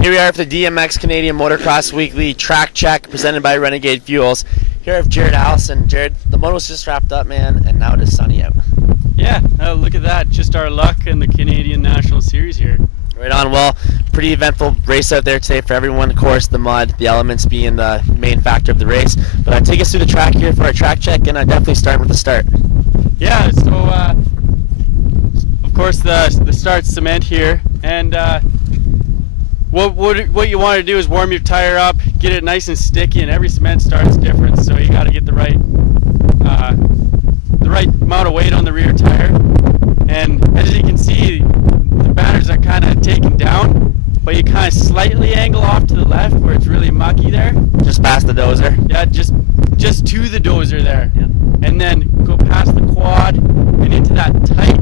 Here we are for the DMX Canadian Motocross Weekly track check presented by Renegade Fuels. Here I have Jared Allison. Jared, the moto's just wrapped up, man, and now it is sunny out. Yeah, look at that. Just our luck in the Canadian National Series here. Right on. Well, pretty eventful race out there today for everyone. Of course, the mud, the elements being the main factor of the race. But take us through the track here for our track check, and definitely start with the start. Yeah, so of course the start's cement here, and what you want to do is warm your tire up, get it nice and sticky, and every cement start's different, so you got to get the right amount of weight on the rear tire. And as you can see, the banners are kind of taken down, but you kind of slightly angle off to the left where it's really mucky there. Just past the dozer? Yeah, just to the dozer there. Yeah. And then go past the quad and into that tight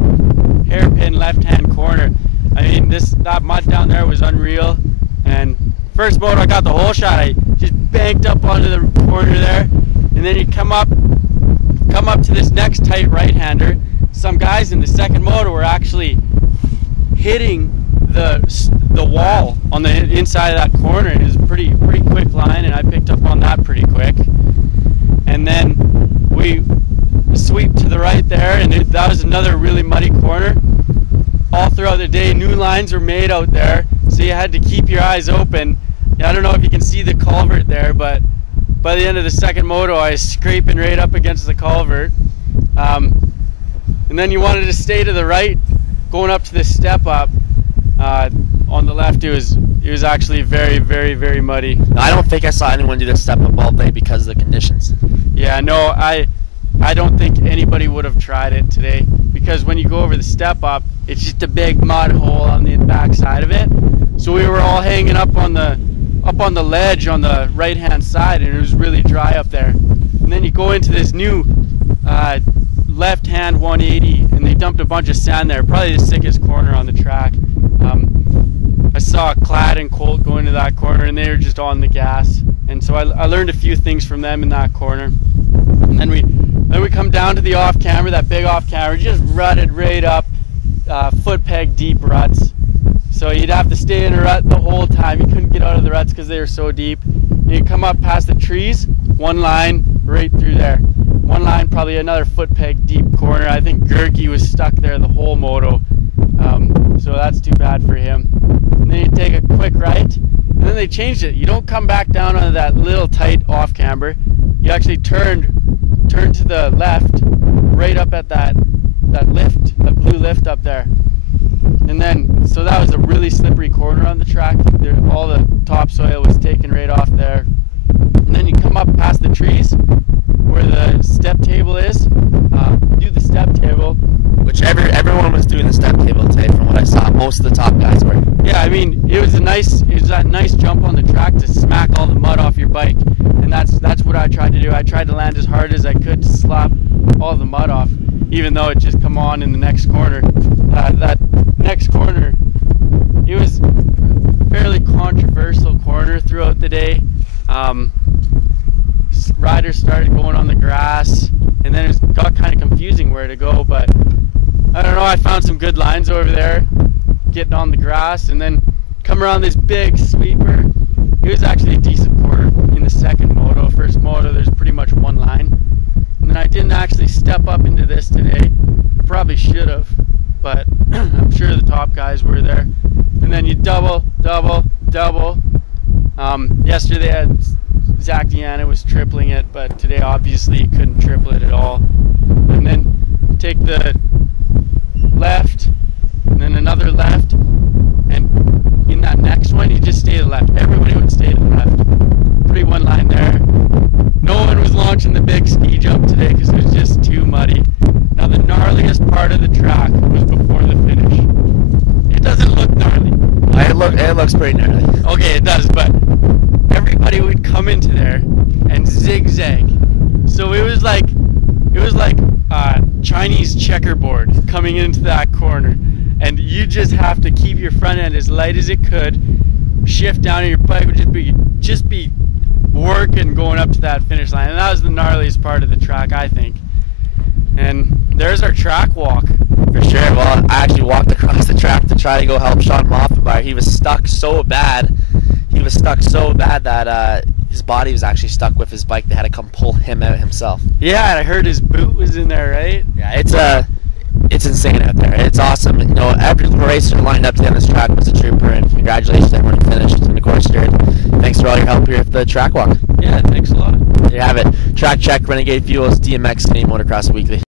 hairpin left-hand corner. I mean, that mud down there was unreal. And first moto, I got the whole shot. I just banked up onto the corner there, and then you come up to this next tight right-hander. Some guys in the second moto were actually hitting the wall on the inside of that corner. It was a pretty quick line, and I picked up on that pretty quick. And then we sweep to the right there, and that was another really muddy corner. All throughout the day, new lines were made out there, so you had to keep your eyes open. I don't know if you can see the culvert there, but by the end of the second moto, I was scraping right up against the culvert. And then you wanted to stay to the right, going up to this step up. On the left, it was actually very, very, very muddy. I don't think I saw anyone do this step up all day because of the conditions. Yeah, no, I don't think anybody would have tried it today, because when you go over the step up, it's just a big mud hole on the back side of it. So we were all hanging up on the ledge on the right hand side, and it was really dry up there. And then you go into this new left hand 180, and they dumped a bunch of sand there, probably the sickest corner on the track. I saw Clad and Colt go into that corner, and they were just on the gas, and so I learned a few things from them in that corner. And then we come down to the off camber, that big off camber, just rutted right up, foot peg deep ruts. So you'd have to stay in a rut the whole time. You couldn't get out of the ruts because they were so deep. And you come up past the trees, one line right through there. One line, probably another foot peg deep corner. I think Gerke was stuck there the whole moto. So that's too bad for him. And then you take a quick right, and then they changed it. You don't come back down onto that little tight off camber. You actually turn to the left, right up at that lift, that blue lift up there. And then, so that was a really slippery corner on the track. All the topsoil was taken right off there. And then you come up past the trees where the step table is, do the step table. Which everyone was doing the step table today from what I saw. Most of the top guys were. Yeah, I mean, it was that nice jump on the track to smack all the mud off your bike. And that's what I tried to do. I tried to land as hard as I could to slap all the mud off, even though it just come on in the next corner. That next corner, it was a fairly controversial corner throughout the day. Riders started going on the grass, and then it got kind of confusing where to go, but I don't know, I found some good lines over there, getting on the grass, and then come around this big sweeper. It was actually a decent corner in the second moto. First moto, there's pretty much one line. And then I didn't actually step up into this today. I probably should have, but I'm sure the top guys were there. And then you double. Yesterday I had Zach Deanna was tripling it, but today obviously he couldn't triple it at all. And then take the left, and then another left, and in that next one you just stay to the left. Everybody would stay to the left. Pretty one line there. No one was launching the big ski jump today because it was just too muddy. Now the gnarliest part of the track was before the finish. It doesn't look gnarly. It looks pretty gnarly. Okay, it does, but everybody would come into there and zigzag. So it was like Chinese checkerboard coming into that corner, and you just have to keep your front end as light as it could, shift down, and your bike would just be working going up to that finish line. And that was the gnarliest part of the track, I think. And There's our track walk. For sure. Well, I actually walked across the track to try to go help Sean Moffenbar. He was stuck so bad. That his body was actually stuck with his bike. They had to come pull him out himself. Yeah, and I heard his boot was in there, right? Yeah, it's insane out there. It's awesome. You know, every racer lined up to the end of this track was a trooper, and congratulations to everyone who finished. And of course, Jared, thanks for all your help here at the track walk. Yeah, thanks a lot. There you have it. Track check, Renegade Fuels, DMX Canadian Motocross Weekly.